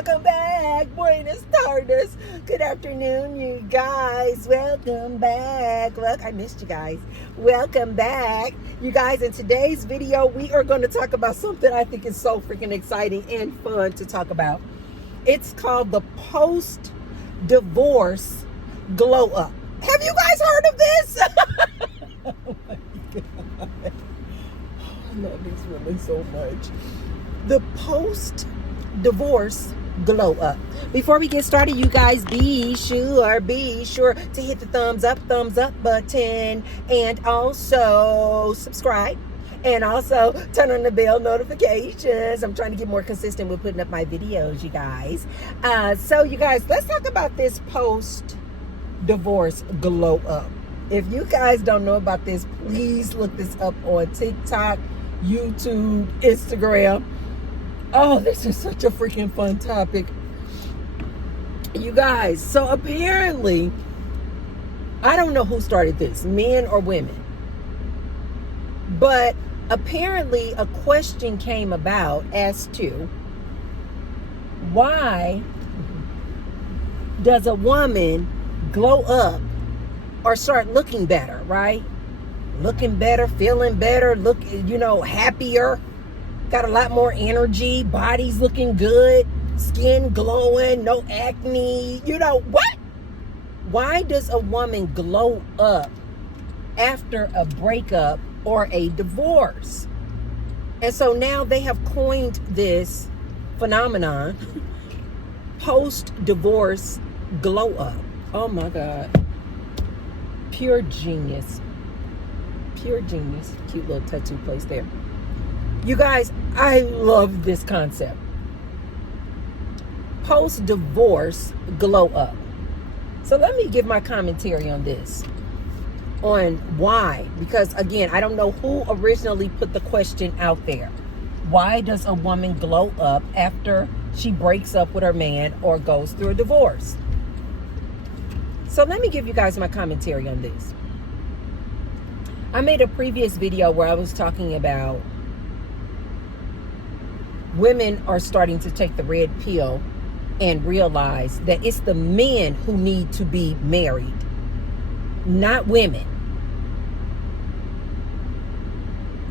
welcome back. Buenas tardes. Good afternoon, you guys. Welcome back. Look, I missed you guys. Welcome back. You guys, in today's video, we are going to talk about something I think is so freaking exciting and fun to talk about. It's called the post-divorce glow up. Have you guys heard of this? Oh my God. I love these women so much. The post-divorce glow up. Before we get started, you guys, be sure to hit the thumbs up button, and also subscribe, and also turn on the bell notifications. I'm trying to get more consistent with putting up my videos, you guys. So you guys, let's talk about this post-divorce glow up. If you guys don't know about this, please look this up on TikTok, YouTube, Instagram. Oh, this is such a freaking fun topic. You guys, so apparently, I don't know who started this, men or women, but apparently a question came about as to why does a woman glow up or start looking better, right? Looking better, feeling better, happier. Got a lot more energy, body's looking good, skin glowing, no acne. What? Why does a woman glow up after a breakup or a divorce? And so now they have coined this phenomenon, post-divorce glow up. Oh my God. Pure genius. Pure genius. Cute little tattoo place there. You guys, I love this concept. Post-divorce glow up. So let me give my commentary on this. On why. Because again, I don't know who originally put the question out there. Why does a woman glow up after she breaks up with her man or goes through a divorce? So let me give you guys my commentary on this. I made a previous video where I was talking about women are starting to take the red pill and realize that it's the men who need to be married, not women.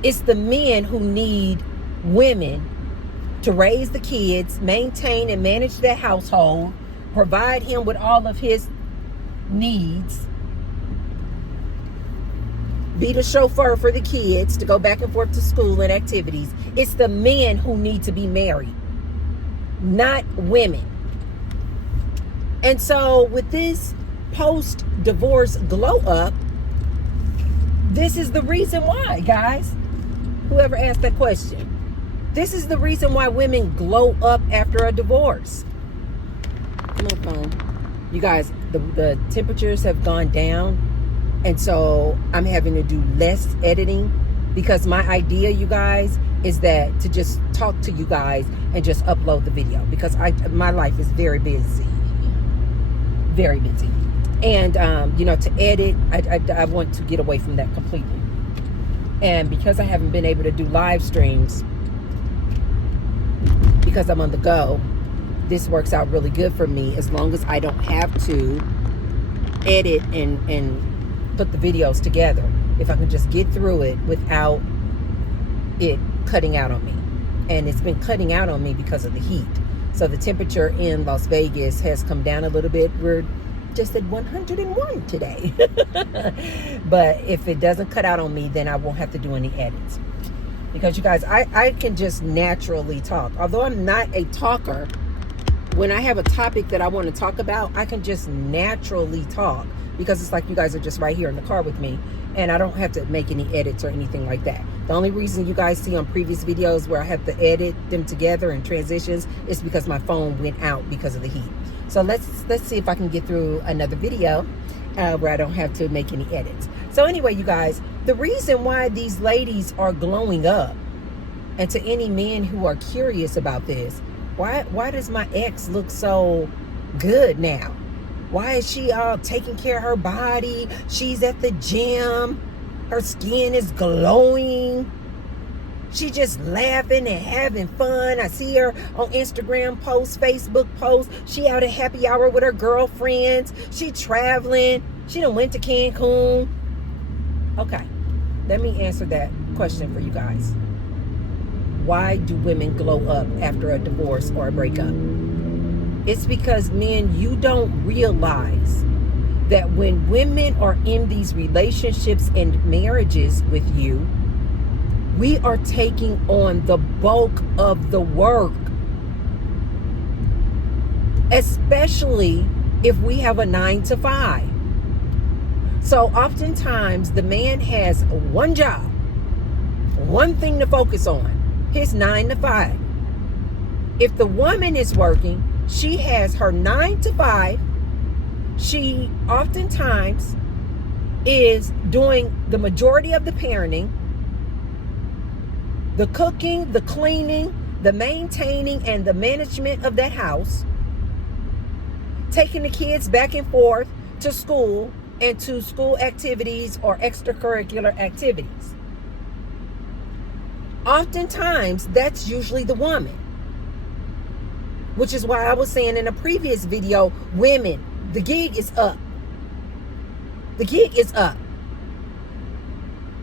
It's the men who need women to raise the kids, maintain and manage their household, provide him with all of his needs, be the chauffeur for the kids to go back and forth to school and activities. It's the men who need to be married, not women. And so with this post-divorce glow up, this is the reason why, guys. Whoever asked that question. This is the reason why women glow up after a divorce. Come on, phone. You guys, the temperatures have gone down. And so I'm having to do less editing because my idea, you guys, is that to just talk to you guys and just upload the video because my life is very busy. Very busy. And, to edit, I want to get away from that completely. And because I haven't been able to do live streams because I'm on the go, this works out really good for me as long as I don't have to edit and put the videos together. If I can just get through it without it cutting out on me. And it's been cutting out on me because of the heat. So the temperature in Las Vegas has come down a little bit. We're just at 101 today. But if it doesn't cut out on me, then I won't have to do any edits. Because you guys, I can just naturally talk. Although I'm not a talker, when I have a topic that I want to talk about, I can just naturally talk. Because it's like you guys are just right here in the car with me. And I don't have to make any edits or anything like that. The only reason you guys see on previous videos where I have to edit them together and transitions is because my phone went out because of the heat. So let's see if I can get through another video where I don't have to make any edits. So anyway, you guys, the reason why these ladies are glowing up, and to any men who are curious about this, why does my ex look so good now? Why is she taking care of her body? She's at the gym. Her skin is glowing. She just laughing and having fun. I see her on Instagram posts, Facebook posts. She out at happy hour with her girlfriends. She traveling. She done went to Cancun. Okay, let me answer that question for you guys. Why do women glow up after a divorce or a breakup? It's because, men, you don't realize that when women are in these relationships and marriages with you, we are taking on the bulk of the work. Especially if we have a 9 to 5. So oftentimes the man has one job, one thing to focus on, his 9 to 5. If the woman is working, she has her 9 to 5. She oftentimes is doing the majority of the parenting, the cooking, the cleaning, the maintaining, and the management of that house, taking the kids back and forth to school and to school activities or extracurricular activities. Oftentimes, that's usually the woman. Which is why I was saying in a previous video, women, the gig is up. The gig is up.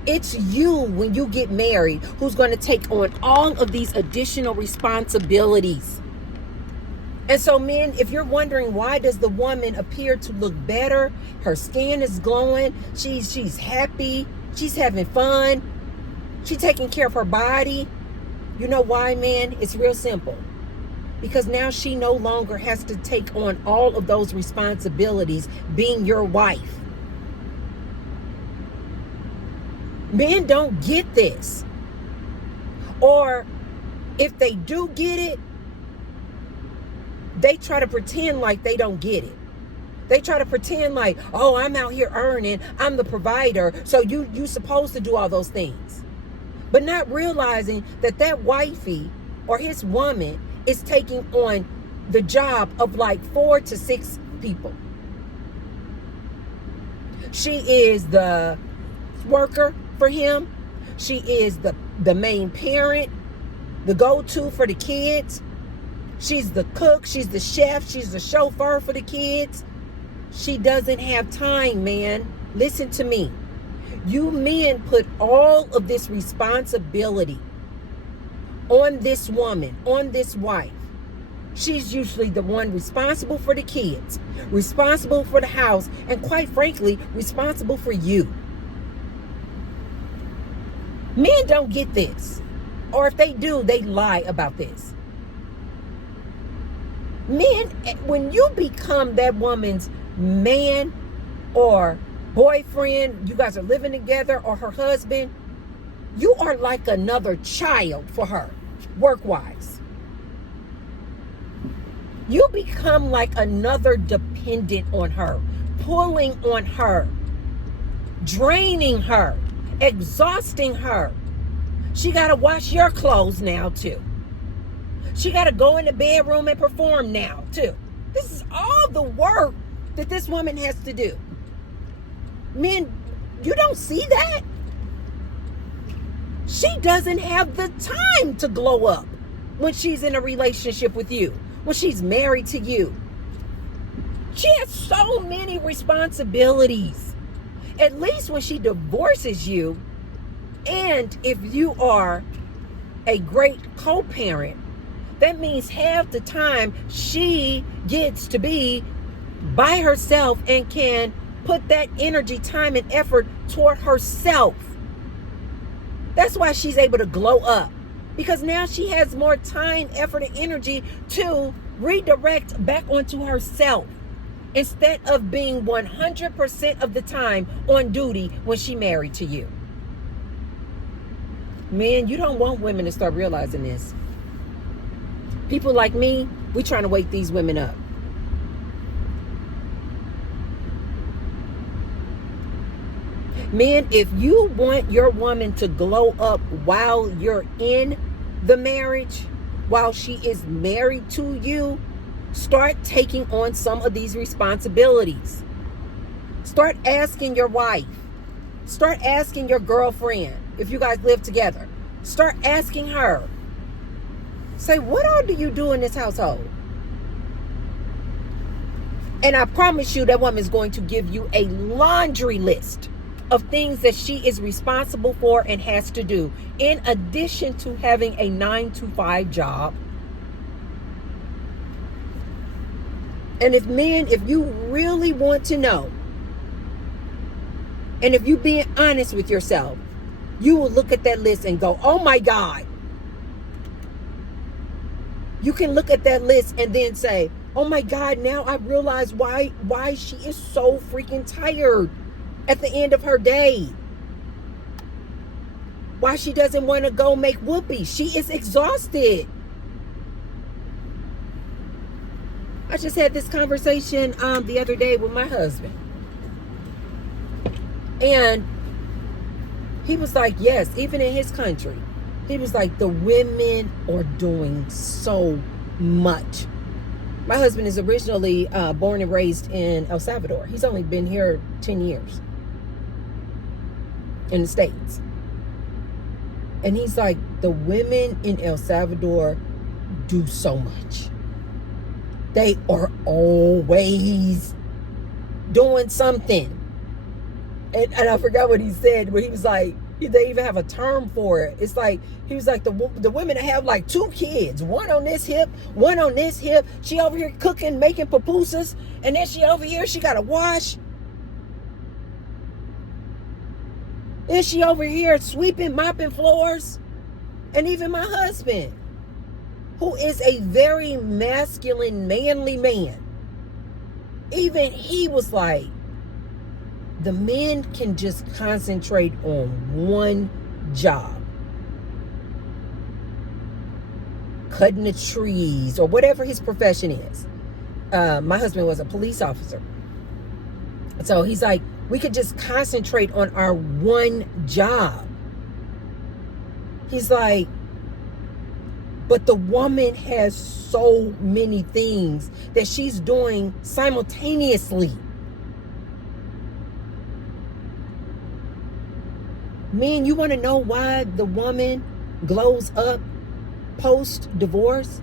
It's you, when you get married, who's going to take on all of these additional responsibilities. And so, men, if you're wondering why does the woman appear to look better, her skin is glowing, she's happy, she's having fun, she's taking care of her body. You know why, man? It's real simple. Because now she no longer has to take on all of those responsibilities being your wife. Men don't get this. Or if they do get it, they try to pretend like they don't get it. They try to pretend like, oh, I'm out here earning, I'm the provider, so you supposed to do all those things. But not realizing that that wifey or his woman is taking on the job of like 4 to 6 people. She is the worker for him. She is the main parent, the go-to for the kids. She's the cook, she's the chef, she's the chauffeur for the kids. She doesn't have time, man. Listen to me. You men put all of this responsibility on this woman, on this wife. She's usually the one responsible for the kids, responsible for the house, and quite frankly, responsible for you. Men don't get this. Or if they do, they lie about this. Men, when you become that woman's man or boyfriend, you guys are living together, or her husband, you are like another child for her, work-wise. You become like another dependent on her, pulling on her, draining her, exhausting her. She got to wash your clothes now, too. She got to go in the bedroom and perform now, too. This is all the work that this woman has to do. Men, you don't see that? She doesn't have the time to glow up when she's in a relationship with you, when she's married to you. She has so many responsibilities. At least when she divorces you, and if you are a great co-parent, that means half the time she gets to be by herself and can put that energy, time, and effort toward herself. That's why she's able to glow up. Because now she has more time, effort, and energy to redirect back onto herself, instead of being 100% of the time on duty when she married to you. Man, you don't want women to start realizing this. People like me, we trying to wake these women up. Men, if you want your woman to glow up while you're in the marriage, while she is married to you, start taking on some of these responsibilities. Start asking your wife. Start asking your girlfriend, if you guys live together. Start asking her. Say, what all do you do in this household? And I promise you that woman is going to give you a laundry list of things that she is responsible for and has to do, in addition to having a 9-to-5 job. And if you really want to know, and if you being honest with yourself, you will look at that list and go, oh my God. You can look at that list and then say, oh my God, now I realize why she is so freaking tired at the end of her day. Why she doesn't want to go make whoopee. She is exhausted. I just had this conversation the other day with my husband. And he was like, yes, even in his country, he was like, the women are doing so much. My husband is originally born and raised in El Salvador. He's only been here 10 years in the States. And he's like, the women in El Salvador do so much. They are always doing something. And I forgot what he said, but he was like, they even have a term for it. It's like, he was like, the women that have like 2 kids, one on this hip, one on this hip. She over here cooking, making pupusas, and then she over here, she got to wash. Then she over here sweeping, mopping floors. And even my husband, who is a very masculine, manly man, even he was like, the men can just concentrate on one job. Cutting the trees or whatever his profession is. My husband was a police officer. So he's like, we could just concentrate on our one job. He's like, but the woman has so many things that she's doing simultaneously. Men, you want to know why the woman glows up post-divorce?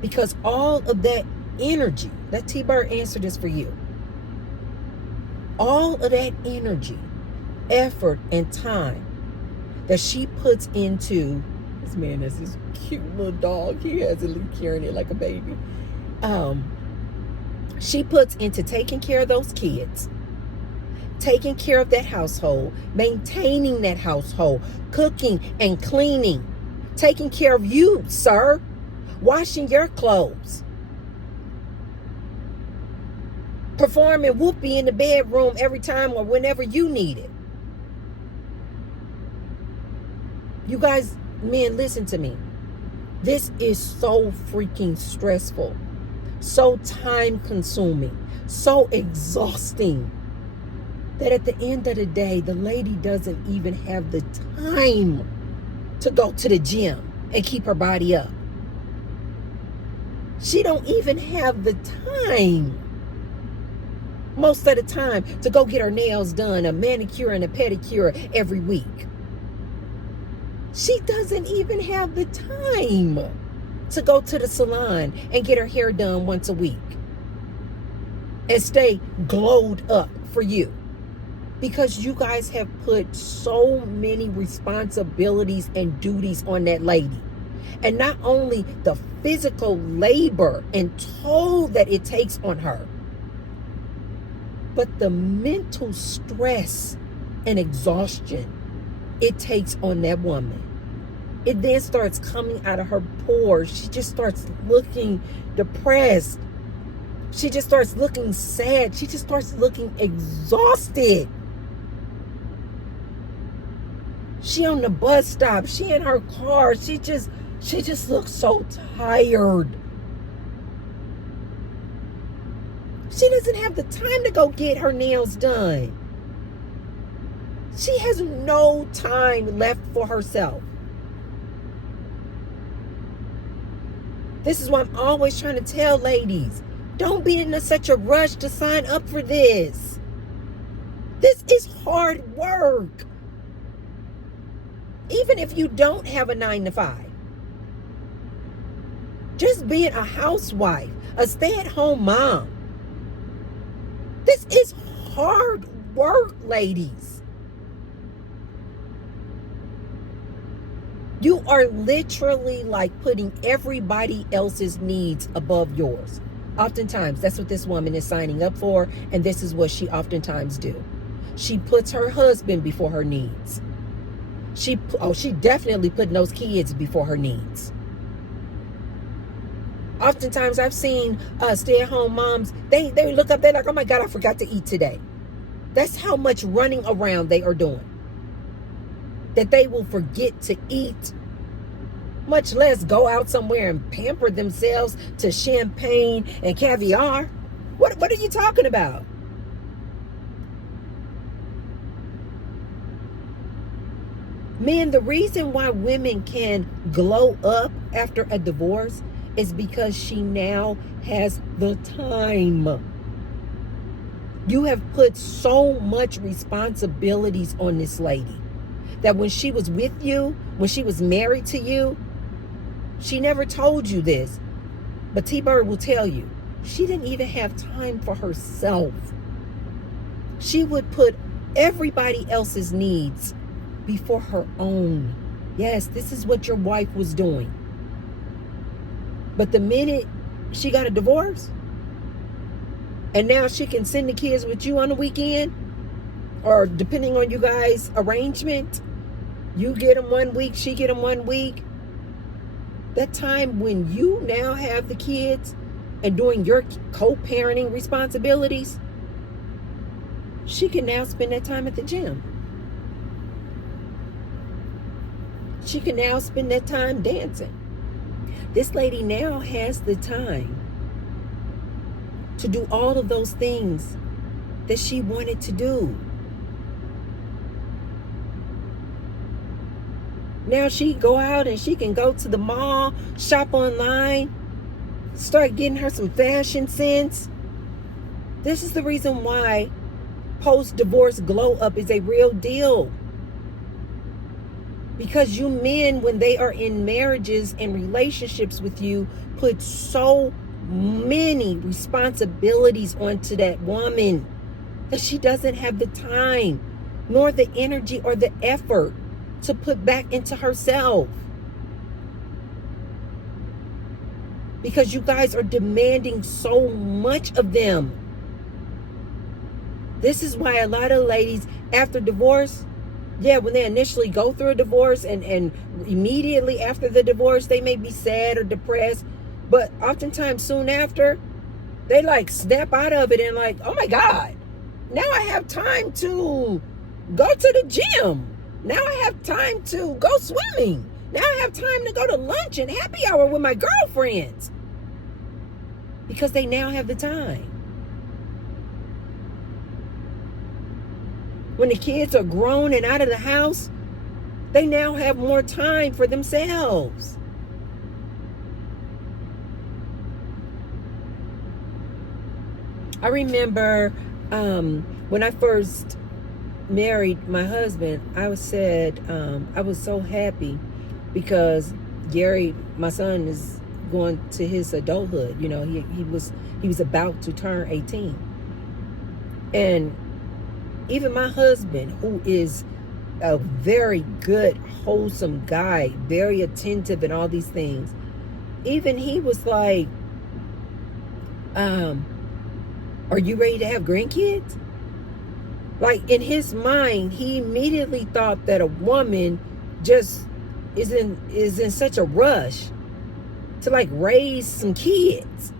Because all of that energy, that T-Bird answered this for you. All of that energy, effort, and time that she puts into, this man has this cute little dog. He has it carrying it like a baby. She puts into taking care of those kids, taking care of that household, maintaining that household, cooking and cleaning, taking care of you, sir, washing your clothes, performing whoopee in the bedroom every time or whenever you need it. You guys, men, listen to me. This is so freaking stressful, so time consuming, so exhausting, that at the end of the day, the lady doesn't even have the time to go to the gym and keep her body up. She don't even have the time, most of the time, to go get her nails done, a manicure and a pedicure every week. She doesn't even have the time to go to the salon and get her hair done once a week and stay glowed up for you. Because you guys have put so many responsibilities and duties on that lady. And not only the physical labor and toll that it takes on her, but the mental stress and exhaustion it takes on that woman. It then starts coming out of her pores. She just starts looking depressed. She just starts looking sad. She just starts looking exhausted. She on the bus stop. She in her car. She just looks so tired. She doesn't have the time to go get her nails done. She has no time left for herself. This is why I'm always trying to tell ladies, don't be in such a rush to sign up for this. This is hard work. Even if you don't have a 9 to 5, just being a housewife, a stay-at-home mom. This is hard work, ladies. You are literally like putting everybody else's needs above yours. Oftentimes, that's what this woman is signing up for, and this is what she oftentimes do. She puts her husband before her needs. She definitely putting those kids before her needs. Oftentimes, I've seen stay-at-home moms, they look up, they're like, oh my God, I forgot to eat today. That's how much running around they are doing. That they will forget to eat, much less go out somewhere and pamper themselves to champagne and caviar. What are you talking about? Men, the reason why women can glow up after a divorce is because she now has the time. You have put so much responsibilities on this lady that when she was with you, when she was married to you, she never told you this, but T-Bird will tell you, she didn't even have time for herself. She would put everybody else's needs before her own. Yes, this is what your wife was doing. But the minute she got a divorce, and now she can send the kids with you on the weekend, or depending on you guys' arrangement, you get them 1 week, she get them 1 week. That time when you now have the kids and doing your co-parenting responsibilities, she can now spend that time at the gym. She can now spend that time dancing. This lady now has the time to do all of those things that she wanted to do. Now she go out and she can go to the mall, shop online, start getting her some fashion sense. This is the reason why post-divorce glow up is a real deal. Because you men, when they are in marriages and relationships with you, put so many responsibilities onto that woman that she doesn't have the time, nor the energy or the effort to put back into herself. Because you guys are demanding so much of them. This is why a lot of ladies after divorce, when they initially go through a divorce and immediately after the divorce, they may be sad or depressed. But oftentimes soon after, they like snap out of it and like, oh my God, now I have time to go to the gym. Now I have time to go swimming. Now I have time to go to lunch and happy hour with my girlfriends. Because they now have the time. When the kids are grown and out of the house, they now have more time for themselves. I remember when I first married my husband, I was so happy because Gary, my son, is going to his adulthood. You know, he was about to turn 18. And even my husband, who is a very good, wholesome guy, very attentive and all these things, even he was like, are you ready to have grandkids? Like, in his mind, he immediately thought that a woman just is in such a rush to like raise some kids,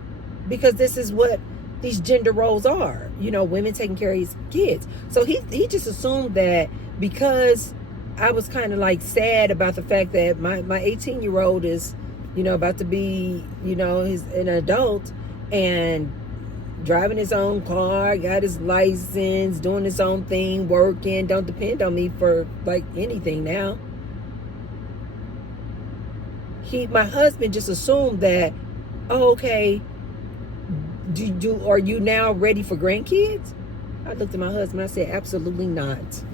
because this is what these gender roles are, you know, women taking care of his kids. So he just assumed that because I was kind of like sad about the fact that my 18-year-old is, you know, about to be, you know, he's an adult and driving his own car, got his license, doing his own thing, working, don't depend on me for like anything now. My husband just assumed that, oh, okay, are you now ready for grandkids? I looked at my husband, I said, absolutely not.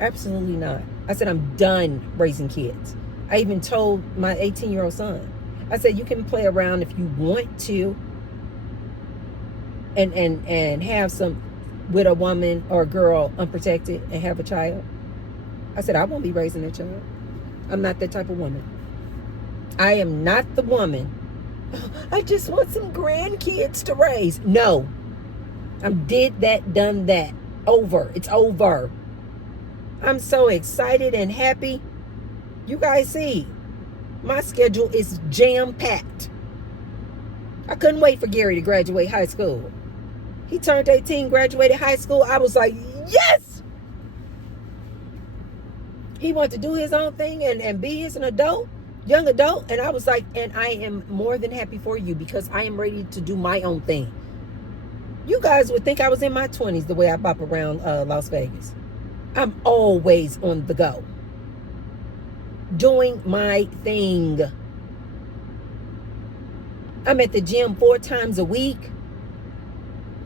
Absolutely not. I said, I'm done raising kids. I even told my 18-year-old son, I said, you can play around if you want to and have some with a woman or a girl unprotected and have a child. I said, I won't be raising a child. I'm not that type of woman. I am not the woman. Oh, I just want some grandkids to raise. No. I did that, done that. Over. It's over. I'm so excited and happy. You guys see, my schedule is jam-packed. I couldn't wait for Gary to graduate high school. He turned 18, graduated high school. I was like, yes! He wanted to do his own thing and be as an adult, young adult. And I was like, and I am more than happy for you because I am ready to do my own thing. You guys would think I was in my 20s the way I bop around Las Vegas. I'm always on the go. Doing my thing. I'm at the gym 4 times a week.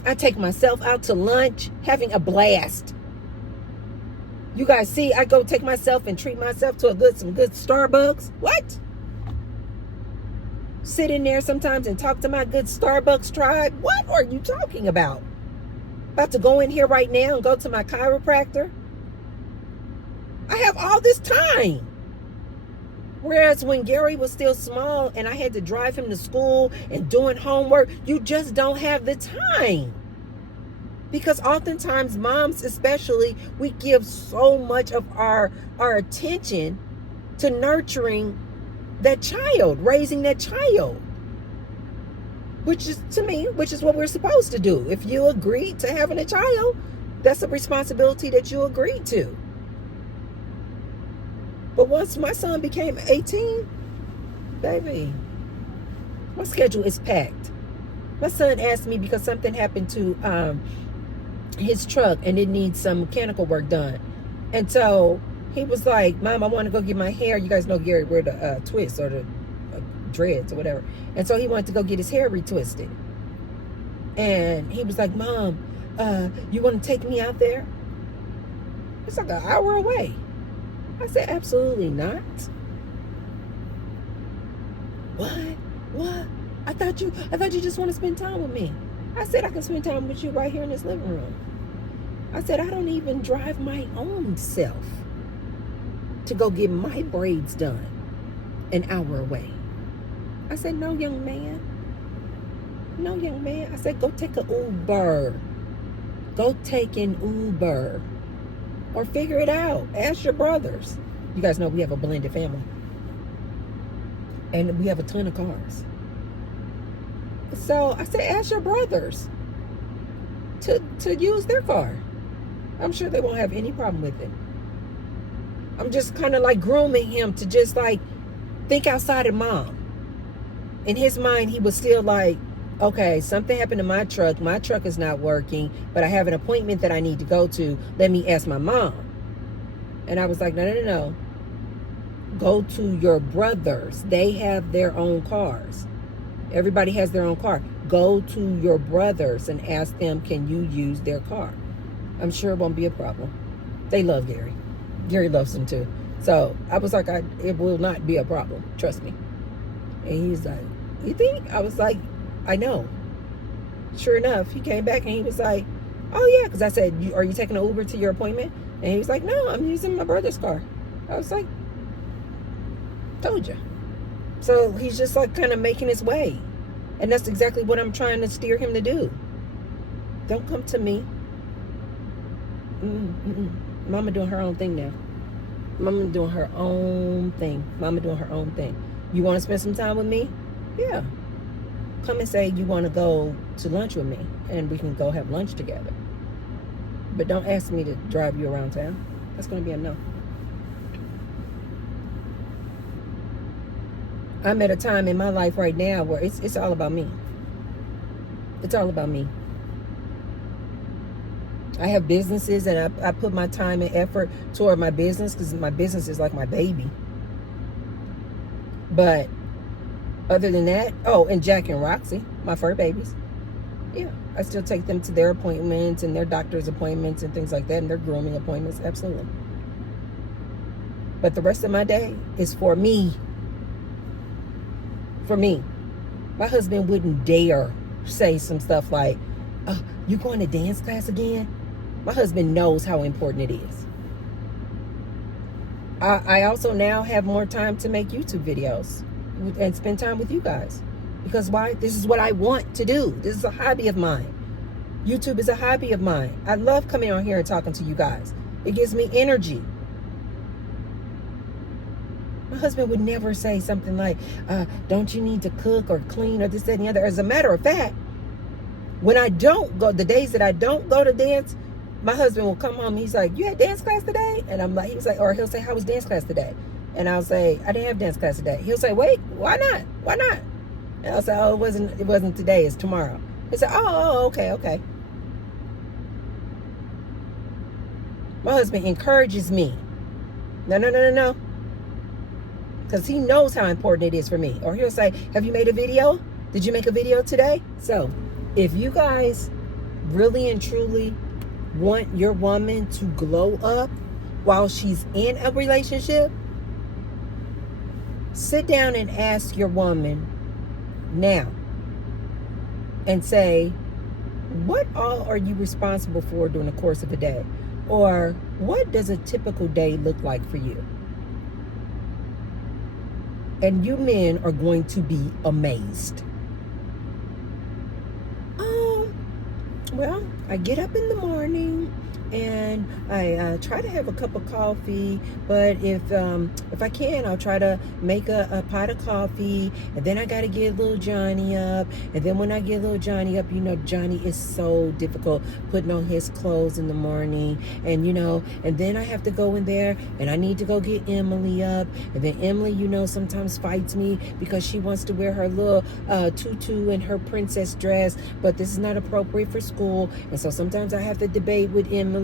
I take myself out to lunch, having a blast. You guys see, I go take myself and treat myself to some good Starbucks. What? Sit in there sometimes and talk to my good Starbucks tribe. What are you talking about? About to go in here right now and go to my chiropractor. I have all this time. Whereas when Gary was still small and I had to drive him to school and doing homework, you just don't have the time. Because oftentimes moms especially, we give so much of our attention to nurturing that child, raising that child. Which is, to me, which is what we're supposed to do. If you agree to having a child, that's a responsibility that you agreed to. But once my son became 18, baby, my schedule is packed. My son asked me because something happened to his truck and it needs some mechanical work done. And so he was like, Mom, I want to go get my hair. You guys know Gary wear the twists or the dreads or whatever. And so he wanted to go get his hair retwisted. And he was like, Mom, you want to take me out there? It's like an hour away. I said, absolutely not. What? I thought you just want to spend time with me. I said, I can spend time with you right here in this living room. I said, I don't even drive my own self to go get my braids done an hour away. I said, no, young man. No, young man. I said, go take an Uber. Go take an Uber. Or figure it out. Ask your brothers. You guys know we have a blended family. And we have a ton of cars. So I said, ask your brothers to use their car. I'm sure they won't have any problem with it. I'm just kind of like grooming him to just like think outside of mom. In his mind, he was still like, okay, something happened to my truck. My truck is not working, but I have an appointment that I need to go to. Let me ask my mom. And I was like, no. Go to your brothers. They have their own cars. Everybody has their own car. Go to your brothers and ask them, can you use their car? I'm sure it won't be a problem. They love Gary. Gary loves them too. So I was like, it will not be a problem. Trust me. And he's like, you think? I was like, I know. Sure enough, he came back and he was like, oh yeah, because I said, are you taking an Uber to your appointment? And he was like, no, I'm using my brother's car. I was like, told you. So he's just like kind of making his way. And that's exactly what I'm trying to steer him to do. Don't come to me. Mama doing her own thing now. Mama doing her own thing. You want to spend some time with me? Yeah. Come and say you want to go to lunch with me and we can go have lunch together. But don't ask me to drive you around town. That's going to be a no. I'm at a time in my life right now where it's all about me. It's all about me. I have businesses and I put my time and effort toward my business because my business is like my baby. But other than that, and Jack and Roxy, my fur babies. Yeah, I still take them to their appointments and their doctor's appointments and things like that and their grooming appointments. Absolutely. But the rest of my day is for me. For me. My husband wouldn't dare say some stuff like, oh, you going to dance class again? My husband knows how important it is. I also now have more time to make YouTube videos and spend time with you guys. Because why? This is what I want to do. This is a hobby of mine. YouTube is a hobby of mine. I love coming on here and talking to you guys. It gives me energy. My husband would never say something like, don't you need to cook or clean or this, that, and the other. As a matter of fact, when I don't go, the days that I don't go to dance, my husband will come home. He's like, you had dance class today? And I'm like, or he'll say, how was dance class today? And I'll say, I didn't have dance class today. He'll say, wait, why not? Why not? And I'll say, oh, it wasn't today, it's tomorrow. He'll say, oh, okay. My husband encourages me. No. Because he knows how important it is for me. Or he'll say, have you made a video? Did you make a video today? So if you guys really and truly want your woman to glow up while she's in a relationship, sit down and ask your woman now and say, what all are you responsible for during the course of a day? Or what does a typical day look like for you? And you men are going to be amazed. Well, I get up in the morning and I try to have a cup of coffee, but if I can, I'll try to make a pot of coffee, and then I got to get little Johnny up, and then when I get little Johnny up, you know, Johnny is so difficult putting on his clothes in the morning, and you know, and then I have to go in there, and I need to go get Emily up, and then Emily, you know, sometimes fights me because she wants to wear her little tutu and her princess dress, but this is not appropriate for school, and so sometimes I have to debate with Emily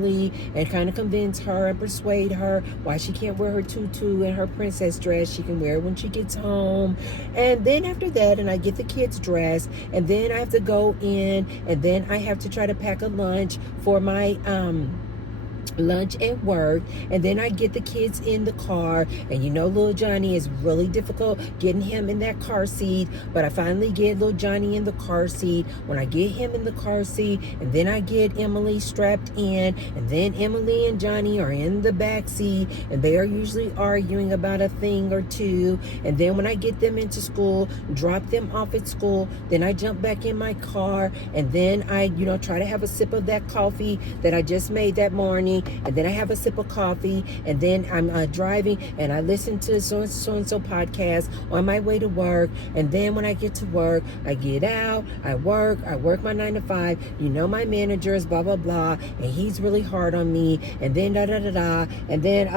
and kind of convince her and persuade her why she can't wear her tutu and her princess dress. She can wear it when she gets home. And then after that, and I get the kids dressed, and then I have to go in, and then I have to try to pack a lunch for my lunch at work, and then I get the kids in the car, and you know little Johnny is really difficult getting him in that car seat, but I finally get little Johnny in the car seat. When I get him in the car seat, and then I get Emily strapped in, and then Emily and Johnny are in the back seat, and they are usually arguing about a thing or two, and then when I get them into school, drop them off at school, then I jump back in my car, and then I, you know, try to have a sip of that coffee that I just made that morning, and then I have a sip of coffee, and then I'm driving, and I listen to so-and-so podcast on my way to work, and then when I get to work, I get out, I work my 9 to 5, you know my manager is blah, blah, blah, and he's really hard on me, and then da-da-da-da, and then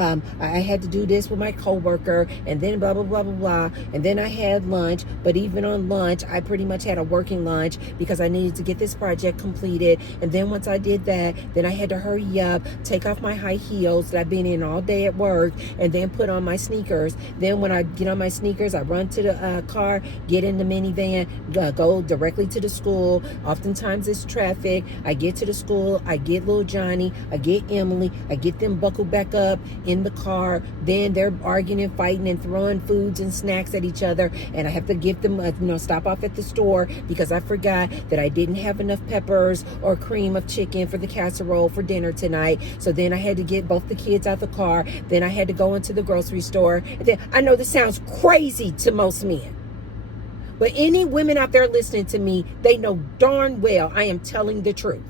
I had to do this with my coworker, and then blah, blah, blah, blah, blah, and then I had lunch, but even on lunch, I pretty much had a working lunch because I needed to get this project completed, and then once I did that, then I had to hurry up, take off my high heels that I've been in all day at work, and then put on my sneakers. Then when I get on my sneakers, I run to the car, get in the minivan, go directly to the school. Oftentimes it's traffic. I get to the school, I get little Johnny, I get Emily, I get them buckled back up in the car. Then they're arguing and fighting and throwing foods and snacks at each other, and I have to give them stop off at the store because I forgot that I didn't have enough peppers or cream of chicken for the casserole for dinner tonight. So then I had to get both the kids out the car. Then I had to go into the grocery store. And then, I know this sounds crazy to most men, but any women out there listening to me, they know darn well I am telling the truth.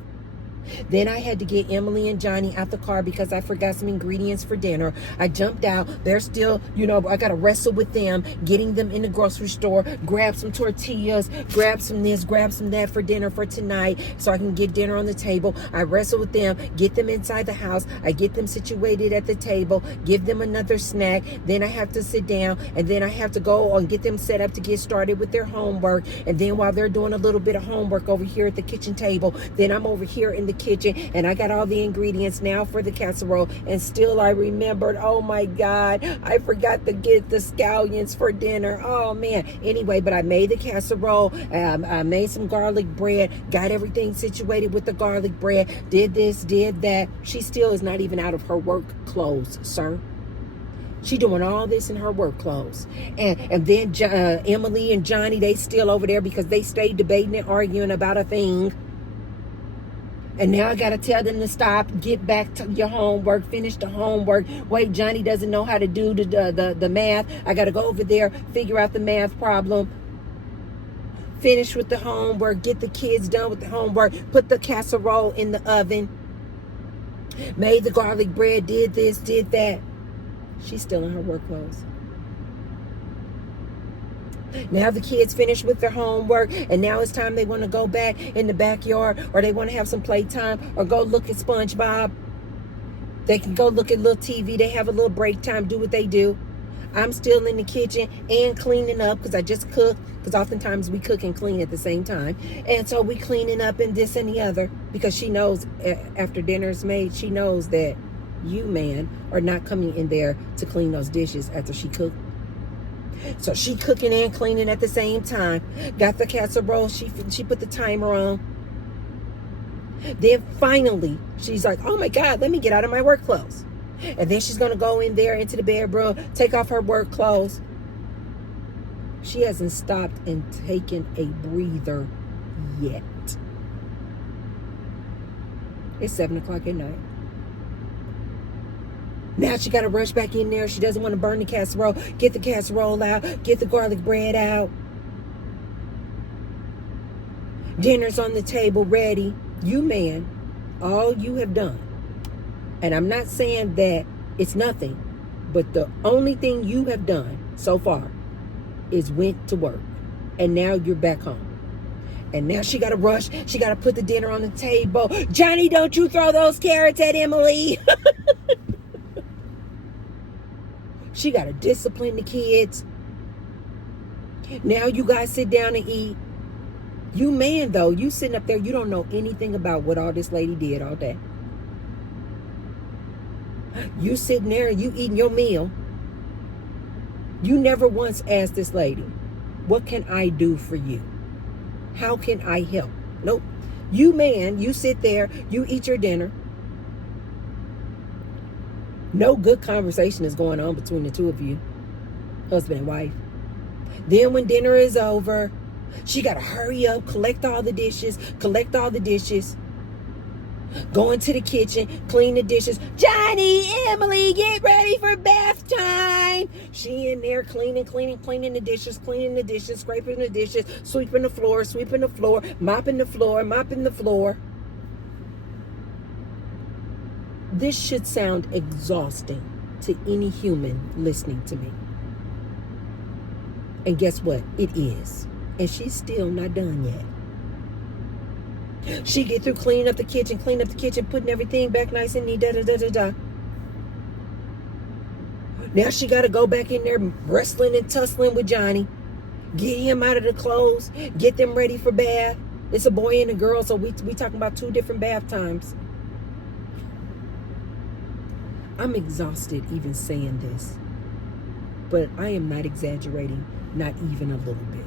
Then I had to get Emily and Johnny out the car because I forgot some ingredients for dinner. I jumped out. They're still, I got to wrestle with them, getting them in the grocery store, grab some tortillas, grab some this, grab some that for dinner for tonight so I can get dinner on the table. I wrestle with them, get them inside the house. I get them situated at the table, give them another snack. Then I have to sit down, and then I have to go and get them set up to get started with their homework. And then while they're doing a little bit of homework over here at the kitchen table, then I'm over here in the kitchen, and I got all the ingredients now for the casserole, and still I remembered, oh my God, I forgot to get the scallions for dinner. Oh man. Anyway, but I made the casserole, I made some garlic bread, got everything situated with the garlic bread, did this, did that. She still is not even out of her work clothes, sir. She doing all this in her work clothes. And then Emily and Johnny, they still over there because they stayed debating and arguing about a thing. And now I got to tell them to stop, get back to your homework, finish the homework. Wait, Johnny doesn't know how to do the math. I got to go over there, figure out the math problem. Finish with the homework, get the kids done with the homework, put the casserole in the oven. Made the garlic bread, did this, did that. She's still in her work clothes. Now the kids finished with their homework, and now it's time they want to go back in the backyard, or they want to have some playtime, or go look at SpongeBob. They can go look at little TV. They have a little break time, do what they do. I'm still in the kitchen and cleaning up because I just cooked, because oftentimes we cook and clean at the same time. And so we cleaning up and this and the other, because she knows after dinner's made, she knows that you, man, are not coming in there to clean those dishes after she cooked. So she cooking and cleaning at the same time. Got the casserole. She put the timer on. Then finally, she's like, oh my God, let me get out of my work clothes. And then she's going to go in there into the bedroom, take off her work clothes. She hasn't stopped and taken a breather yet. It's 7 o'clock at night. Now she got to rush back in there. She doesn't want to burn the casserole. Get the casserole out. Get the garlic bread out. Dinner's on the table, ready. You, man, all you have done, and I'm not saying that it's nothing, but the only thing you have done so far is went to work. And now you're back home. And now she got to rush. She got to put the dinner on the table. Johnny, don't you throw those carrots at Emily. She got to discipline the kids. Now you guys sit down and eat. You, man, though, you sitting up there, you don't know anything about what all this lady did all day. You sitting there, you eating your meal. You never once asked this lady, what can I do for you? How can I help? Nope. You, man, you sit there, you eat your dinner. No good conversation is going on between the two of you, husband and wife. Then when dinner is over, she got to hurry up, collect all the dishes, go into the kitchen, clean the dishes. Johnny, Emily, get ready for bath time. She in there cleaning the dishes, scraping the dishes, sweeping the floor, mopping the floor. This should sound exhausting to any human listening to me. And guess what? It is. And she's still not done yet. She get through cleaning up the kitchen, putting everything back nice and neat, Now she got to go back in there wrestling and tussling with Johnny. Get him out of the clothes. Get them ready for bath. It's a boy and a girl, so we talking about 2 different bath times. I'm exhausted even saying this, but I am not exaggerating, not even a little bit.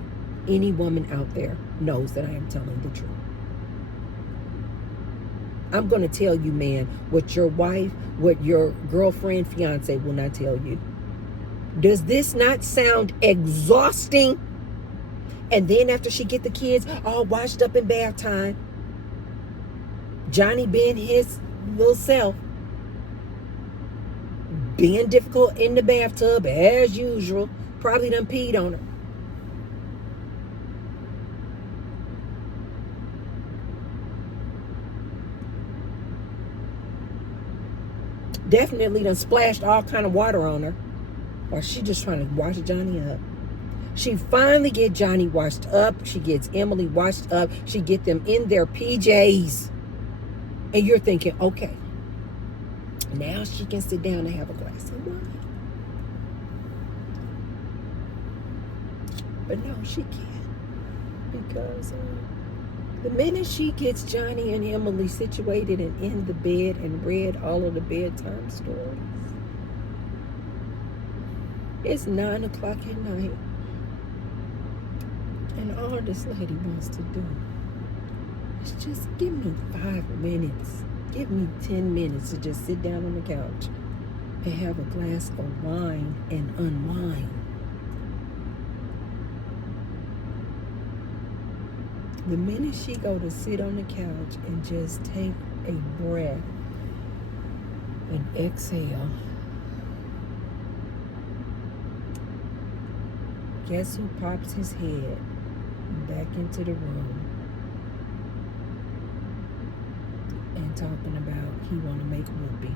Any woman out there knows that I am telling the truth. I'm going to tell you, man, what your wife, what your girlfriend, fiance will not tell you. Does this not sound exhausting? And then after she get the kids all washed up in bath time, Johnny being his little self, being difficult in the bathtub as usual, probably done peed on her. Definitely done splashed all kind of water on her. Or she just trying to wash Johnny up. She finally get Johnny washed up. She gets Emily washed up. She get them in their PJs. And you're thinking, okay, now she can sit down and have a glass of wine. But no, she can't. Because the minute she gets Johnny and Emily situated and in the bed and read all of the bedtime stories, it's 9 o'clock at night. And all this lady wants to do is just give me 5 minutes. Give me 10 minutes to just sit down on the couch and have a glass of wine and unwind. The minute she go to sit on the couch and just take a breath and exhale, guess who pops his head back into the room and talking about he want to make whoopee.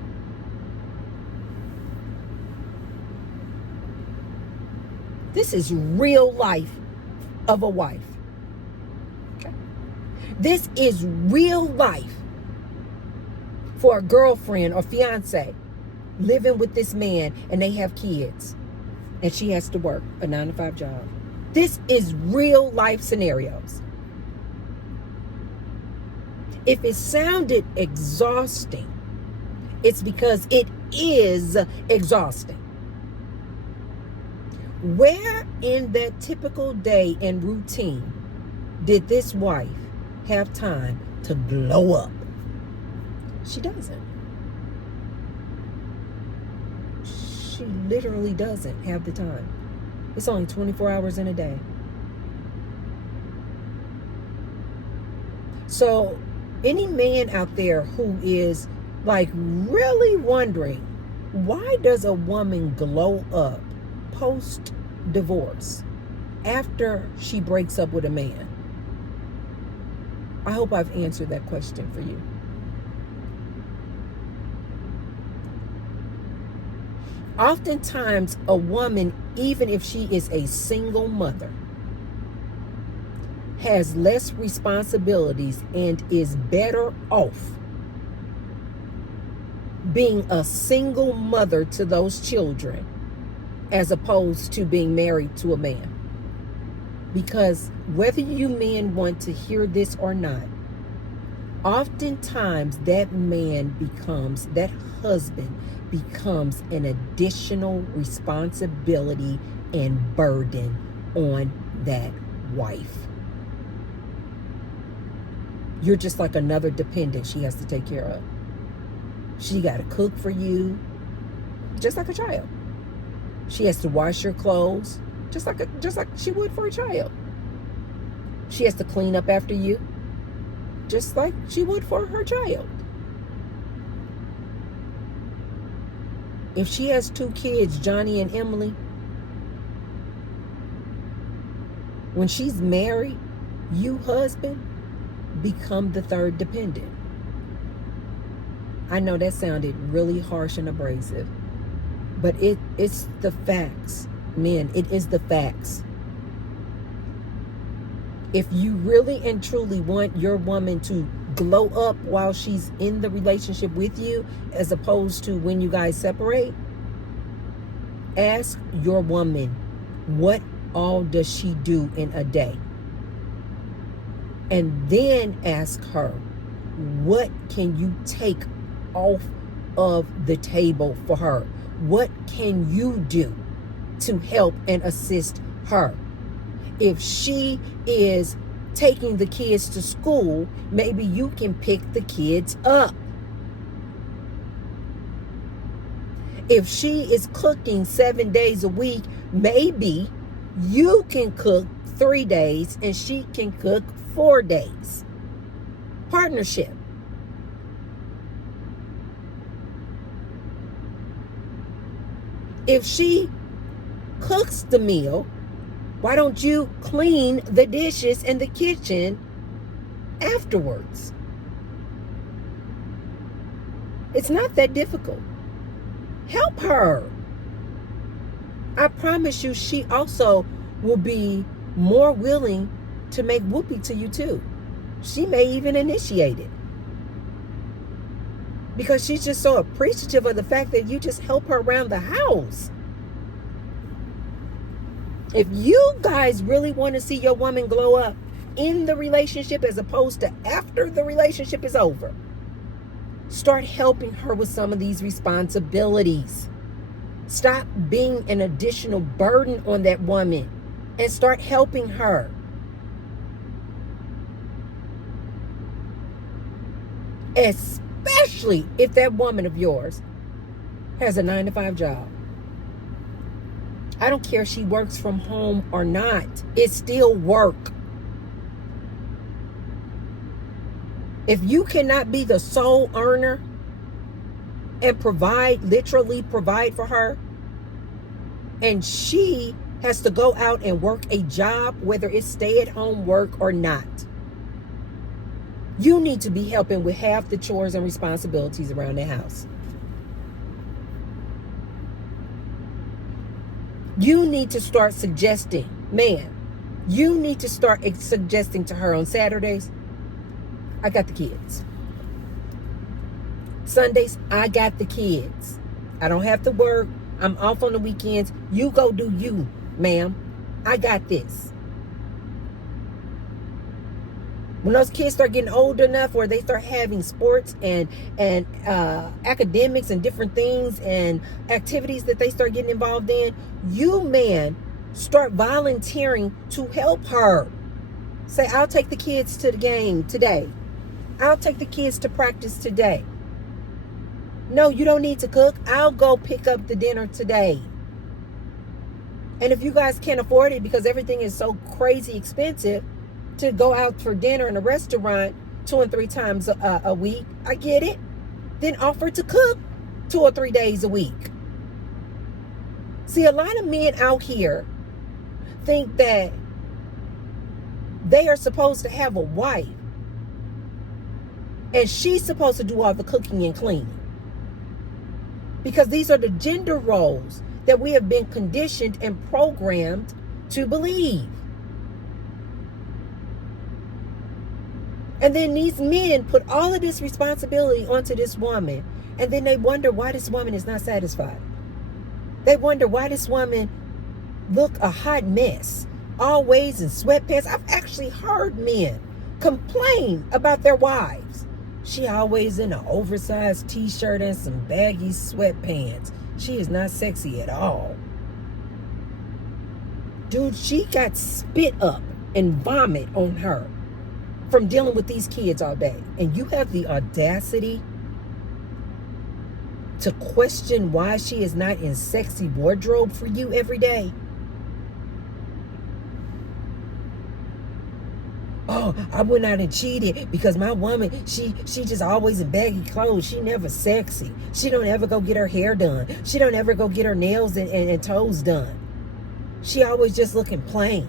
This is real life of a wife. Okay? This is real life for a girlfriend or fiance living with this man and they have kids and she has to work a 9-to-5 job. This is real life scenarios. If it sounded exhausting, it's because it is exhausting. Where in that typical day and routine did this wife have time to glow up? She doesn't. She literally doesn't have the time. It's only 24 hours in a day. So any man out there who is like really wondering, why does a woman glow up post divorce after she breaks up with a man? I hope I've answered that question for you. Oftentimes, a woman, even if she is a single mother, has less responsibilities and is better off being a single mother to those children as opposed to being married to a man. Because whether you men want to hear this or not, oftentimes that husband becomes an additional responsibility and burden on that wife. You're just like another dependent she has to take care of. She got to cook for you, just like a child. She has to wash your clothes, just like she would for a child. She has to clean up after you, just like she would for her child. If she has 2 kids, Johnny and Emily, when she's married, you, husband, become the third dependent. I know that sounded really harsh and abrasive, but it's the facts. Men, it is the facts. If you really and truly want your woman to glow up while she's in the relationship with you, as opposed to when you guys separate, ask your woman, what all does she do in a day? And then ask her, what can you take off of the table for her? What can you do to help and assist her? If she is taking the kids to school, maybe you can pick the kids up. If she is cooking 7 days a week, maybe you can cook 3 days and she can cook 4 days. Partnership. If she cooks the meal, why don't you clean the dishes in the kitchen afterwards? It's not that difficult. Help her. I promise you, she also will be more willing to make whoopee to you too. She may even initiate it, because she's just so appreciative of the fact that you just help her around the house. If you guys really want to see your woman glow up in the relationship as opposed to after the relationship is over, start helping her with some of these responsibilities. Stop being an additional burden on that woman and start helping her. Especially if that woman of yours has a 9-to-5 job. I don't care if she works from home or not. It's still work. If you cannot be the sole earner and literally provide for her, and she has to go out and work a job, whether it's stay-at-home work or not, you need to be helping with half the chores and responsibilities around the house. You need to start suggesting, you need to start suggesting to her on Saturdays, I got the kids. Sundays, I got the kids. I don't have to work. I'm off on the weekends. You go do you, ma'am. I got this. When those kids start getting old enough where they start having sports and academics and different things and activities that they start getting involved in, you, man, start volunteering to help her. Say, I'll take the kids to the game today. I'll take the kids to practice today. No, you don't need to cook. I'll go pick up the dinner today. And if you guys can't afford it because everything is so crazy expensive to go out for dinner in a restaurant 2 and 3 times a week, I get it. Then offer to cook 2 or 3 days a week. See, a lot of men out here think that they are supposed to have a wife and she's supposed to do all the cooking and cleaning. Because these are the gender roles that we have been conditioned and programmed to believe. And then these men put all of this responsibility onto this woman. And then they wonder why this woman is not satisfied. They wonder why this woman look a hot mess. Always in sweatpants. I've actually heard men complain about their wives. She always in an oversized t-shirt and some baggy sweatpants. She is not sexy at all. Dude, she got spit up and vomit on her from dealing with these kids all day. And you have the audacity to question why she is not in sexy wardrobe for you every day. Oh, I went out and cheated because my woman, she just always in baggy clothes. She never sexy. She don't ever go get her hair done. She don't ever go get her nails and toes done. She always just looking plain.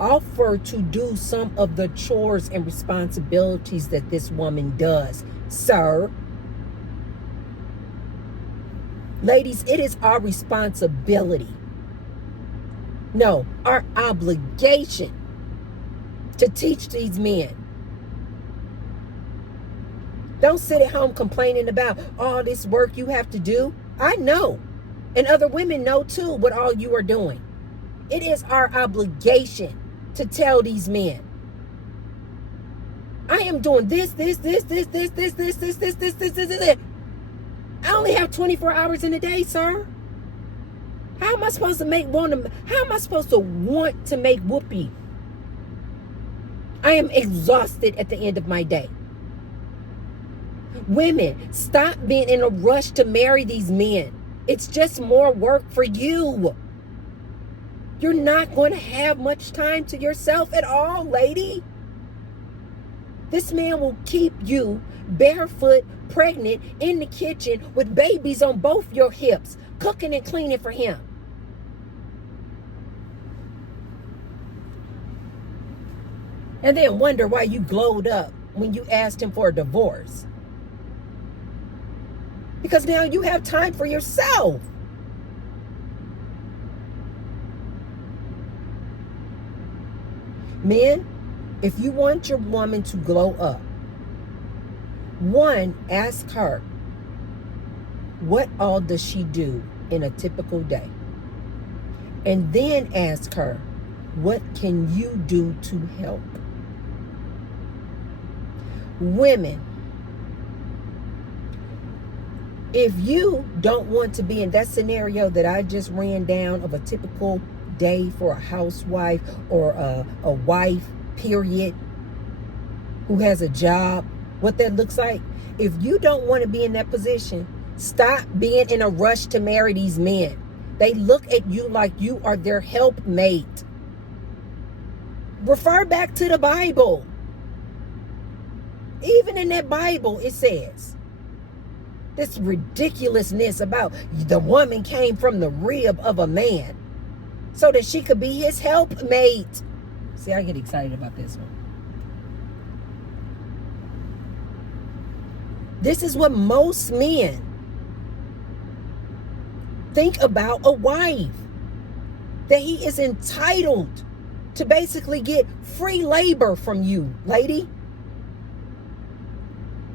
Offer to do some of the chores and responsibilities that this woman does, sir. Ladies, it is our responsibility. No, our obligation to teach these men. Don't sit at home complaining about all this work you have to do. I know, and other women know too what all you are doing. It is our obligation to tell these men, I am doing this. I only have 24 hours in a day, sir. How am I supposed to want to make whoopee? I am exhausted at the end of my day. Women, stop being in a rush to marry these men. It's just more work for you. You're not going to have much time to yourself at all, lady. This man will keep you barefoot, pregnant, in the kitchen with babies on both your hips, cooking and cleaning for him. And then wonder why you glowed up when you asked him for a divorce. Because now you have time for yourself. Men, if you want your woman to glow up, one, ask her, what all does she do in a typical day? And then ask her, what can you do to help? Women, if you don't want to be in that scenario that I just ran down of a typical day for a housewife or a wife, period, who has a job what that looks like? If you don't want to be in that position, stop being in a rush to marry these men. They look at you like you are their helpmate. Refer back to the Bible. Even in that Bible, it says this ridiculousness about the woman came from the rib of a man so that she could be his helpmate. See, I get excited about this one. This is what most men think about a wife. That he is entitled to basically get free labor from you, lady.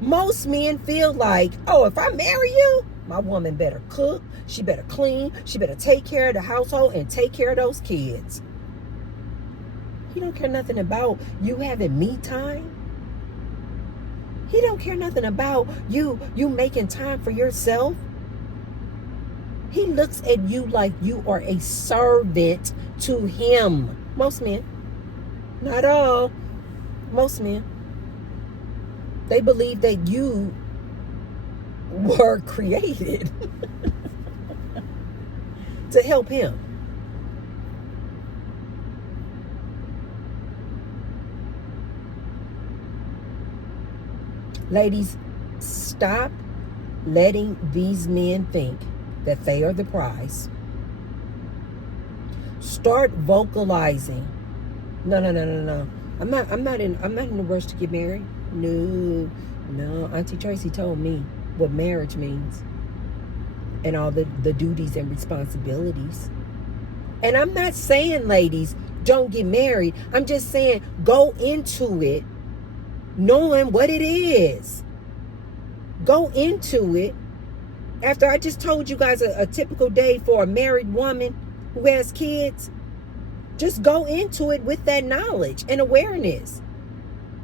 Most men feel like, oh, if I marry you, my woman better cook, she better clean, she better take care of the household and take care of those kids. He don't care nothing about you having me time. He don't care nothing about you making time for yourself. He looks at you like you are a servant to him. Most men. Not all. Most men. They believe that you were created to help him. Ladies, stop letting these men think that they are the prize. Start vocalizing. No. I'm not in a rush to get married. No. Auntie Tracy told me what marriage means and all the duties and responsibilities. And I'm not saying, ladies, don't get married. I'm just saying go into it knowing what it is. Go into it. After I just told you guys a typical day for a married woman who has kids, just go into it with that knowledge and awareness.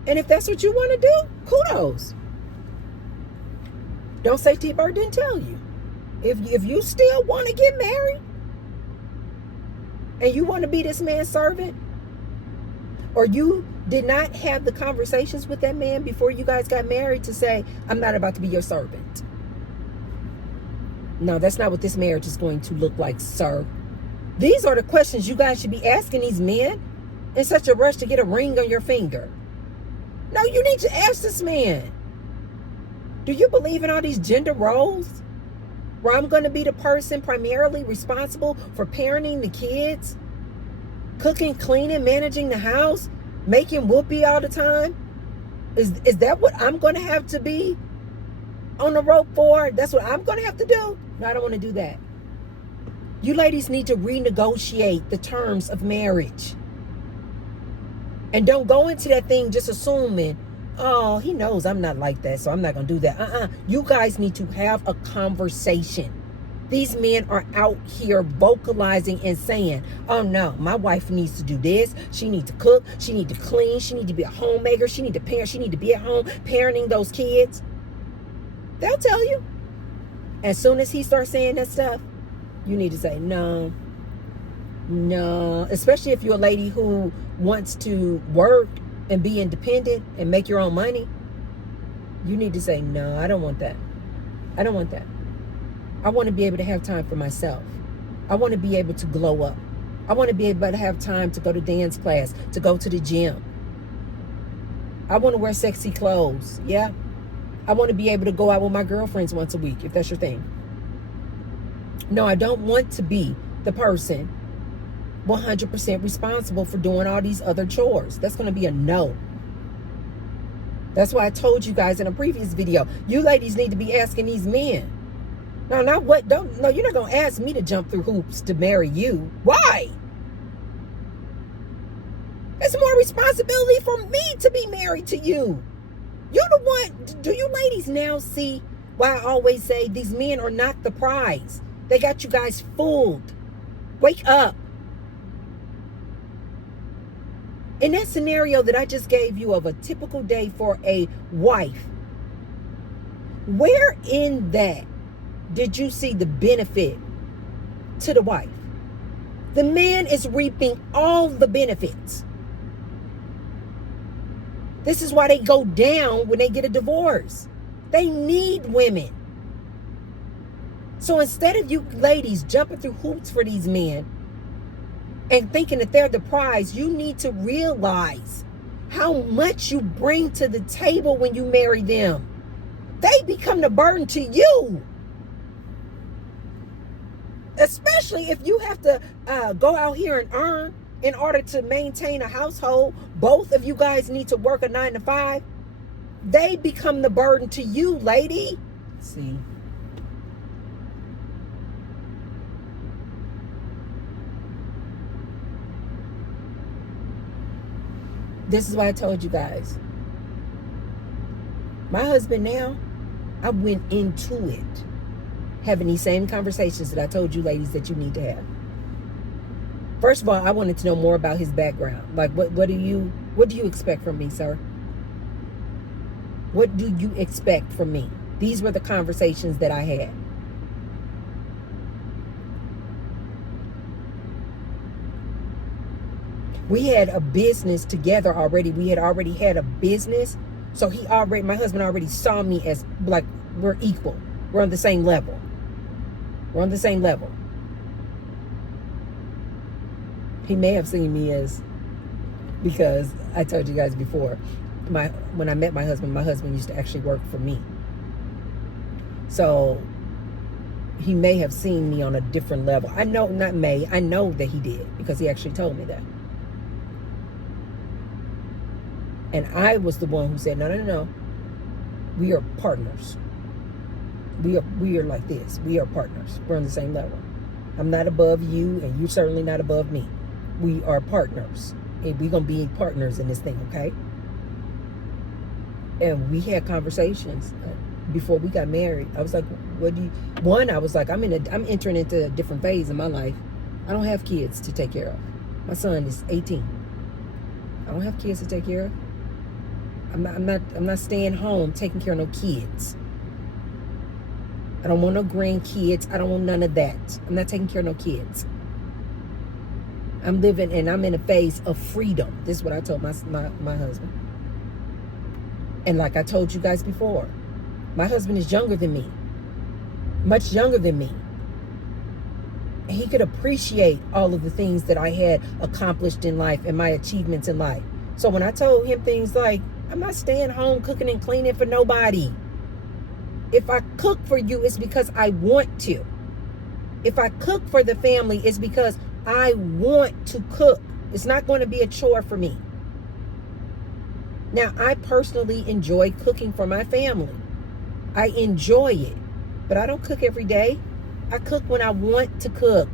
And if that's what you want to do, kudos. Don't say T-Bird didn't tell you. If you still want to get married and you want to be this man's servant, or you did not have the conversations with that man before you guys got married to say, I'm not about to be your servant. No, that's not what this marriage is going to look like, sir. These are the questions you guys should be asking these men in such a rush to get a ring on your finger. No, you need to ask this man, do you believe in all these gender roles? Where I'm going to be the person primarily responsible for parenting the kids, cooking, cleaning, managing the house, making whoopee all the time? Is that what I'm going to have to be on the rope for? That's what I'm going to have to do? No, I don't want to do that. You ladies need to renegotiate the terms of marriage. And don't go into that thing just assuming, oh, he knows I'm not like that, so I'm not going to do that. You guys need to have a conversation. These men are out here vocalizing and saying, oh no, my wife needs to do this. She needs to cook. She needs to clean. She needs to be a homemaker. She needs to parent. She needs to be at home parenting those kids. They'll tell you. As soon as he starts saying that stuff, you need to say no. Especially if you're a lady who wants to work and be independent and make your own money. You need to say, no, I don't want that. I don't want that. I want to be able to have time for myself. I want to be able to glow up. I want to be able to have time to go to dance class, to go to the gym. I want to wear sexy clothes. Yeah. I want to be able to go out with my girlfriends once a week, if that's your thing. No, I don't want to be the person 100% responsible for doing all these other chores. That's going to be a no. That's why I told you guys in a previous video, you ladies need to be asking these men. No, not what, don't, no, you're not going to ask me to jump through hoops to marry you. Why? It's more responsibility for me to be married to you. You're the one. Do you ladies now see why I always say these men are not the prize? They got you guys fooled. Wake up. In that scenario that I just gave you of a typical day for a wife, where in that did you see the benefit to the wife? The man is reaping all the benefits. This is why they go down when they get a divorce. They need women. So instead of you ladies jumping through hoops for these men and thinking that they're the prize, you need to realize how much you bring to the table when you marry them. They become the burden to you. Especially if you have to go out here and earn in order to maintain a household. Both of you guys need to work a 9 to 5. They become the burden to you, lady. See. This is why I told you guys. My husband now, I went into it having these same conversations that I told you ladies that you need to have. First of all, I wanted to know more about his background. Like, what do you expect from me, sir? What do you expect from me? These were the conversations that I had. We had a business together already. We had already had a business. So my husband already saw me as like we're equal. We're on the same level. We're on the same level. He may have seen me as, because I told you guys before, when I met my husband used to actually work for me. So he may have seen me on a different level. I know that he did, because he actually told me that. And I was the one who said, no. We are partners. We are like this. We are partners. We're on the same level. I'm not above you, and you're certainly not above me. We are partners. And we're going to be partners in this thing, okay? And we had conversations before we got married. I was like, I was like, I'm entering into a different phase in my life. I don't have kids to take care of. My son is 18. I don't have kids to take care of. I'm not staying home taking care of no kids. I don't want no grandkids. I don't want none of that. I'm not taking care of no kids. I'm living, and I'm in a phase of freedom. This is what I told my husband. And like I told you guys before, my husband is younger than me. Much younger than me. And he could appreciate all of the things that I had accomplished in life and my achievements in life. So when I told him things like, I'm not staying home cooking and cleaning for nobody. If I cook for you, it's because I want to. If I cook for the family, it's because I want to cook. It's not going to be a chore for me. Now, I personally enjoy cooking for my family. I enjoy it. But I don't cook every day. I cook when I want to cook.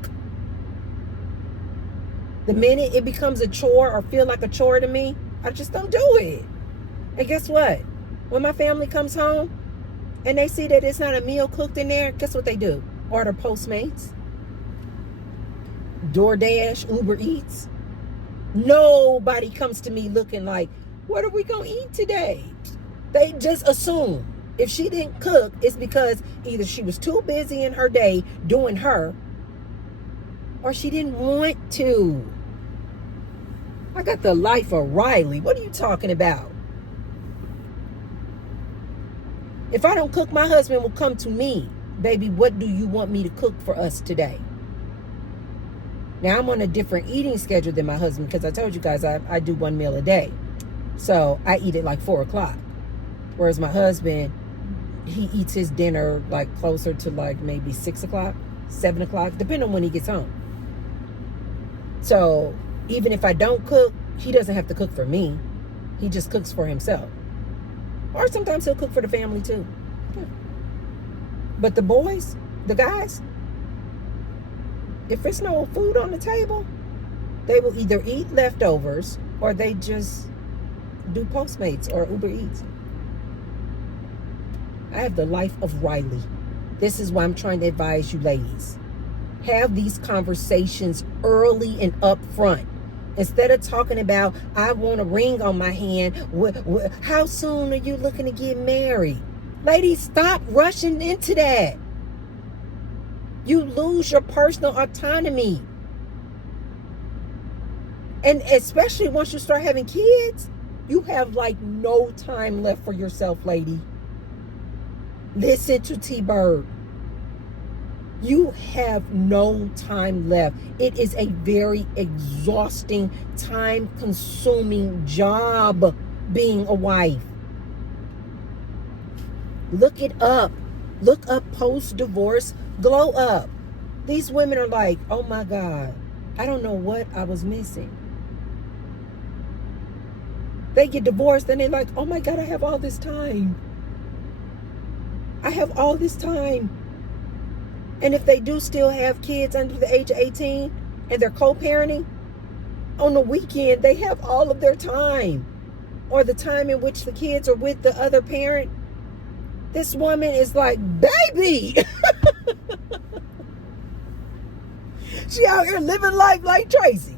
The minute it becomes a chore or feel like a chore to me, I just don't do it. And guess what? When my family comes home and they see that it's not a meal cooked in there, guess what they do? Order Postmates, DoorDash, Uber Eats. Nobody comes to me looking like, what are we going to eat today? They just assume if she didn't cook, it's because either she was too busy in her day doing her, or she didn't want to. I got the life of Riley. What are you talking about? If I don't cook, my husband will come to me. Baby, what do you want me to cook for us today? Now, I'm on a different eating schedule than my husband, because I told you guys I do 1 meal a day. So I eat at like 4 o'clock. Whereas my husband, he eats his dinner like closer to like maybe 6 o'clock, 7 o'clock, depending on when he gets home. So even if I don't cook, he doesn't have to cook for me. He just cooks for himself. Or sometimes he'll cook for the family too. Yeah. But the boys, the guys, if there's no food on the table, they will either eat leftovers or they just do Postmates or Uber Eats. I have the life of Riley. This is why I'm trying to advise you ladies. Have these conversations early and up front. Instead of talking about, I want a ring on my hand. How soon are you looking to get married? Ladies, stop rushing into that. You lose your personal autonomy. And especially once you start having kids, You have like no time left for yourself, lady. Listen to T-Bird. You have no time left. It is a very exhausting, time-consuming job being a wife. Look it up. Look up post-divorce glow up. These women are like, oh my God, I don't know what I was missing. They get divorced and they're like, oh my God, I have all this time. I have all this time. And if they do still have kids under the age of 18 and they're co-parenting, on the weekend, they have all of their time. Or the time in which the kids are with the other parent. This woman is like, baby. She out here living life like Tracy.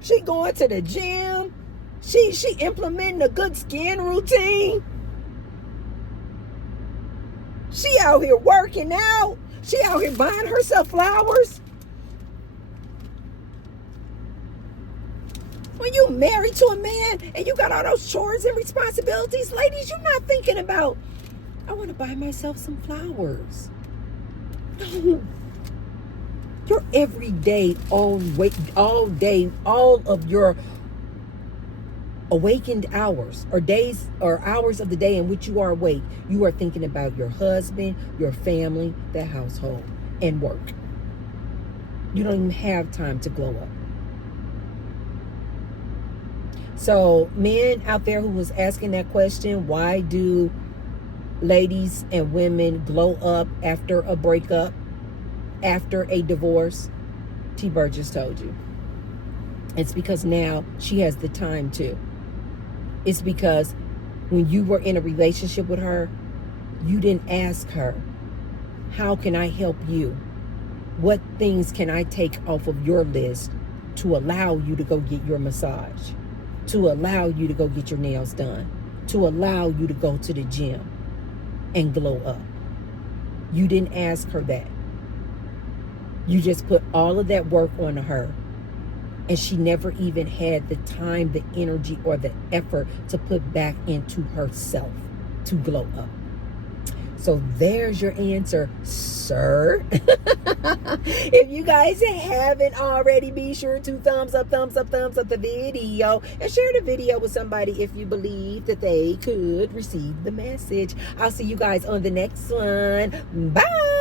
She going to the gym. She implementing a good skin routine. She out here working out. She out here buying herself flowers. When you married to a man and you got all those chores and responsibilities, ladies, you're not thinking about, I want to buy myself some flowers. No. Your everyday, all day, all of your awakened hours or days or hours of the day in which you are awake, you are thinking about your husband, your family, the household, and work. You don't even have time to glow up. So men out there who was asking that question, why do ladies and women glow up after a breakup, after a divorce? T-Bird just told you. It's because now she has the time to. It's because when you were in a relationship with her, you didn't ask her, how can I help you? What things can I take off of your list to allow you to go get your massage? To allow you to go get your nails done? To allow you to go to the gym and glow up? You didn't ask her that. You just put all of that work on her. And she never even had the time, the energy, or the effort to put back into herself to glow up. So there's your answer, sir. If you guys haven't already, be sure to thumbs up the video. And share the video with somebody if you believe that they could receive the message. I'll see you guys on the next one. Bye.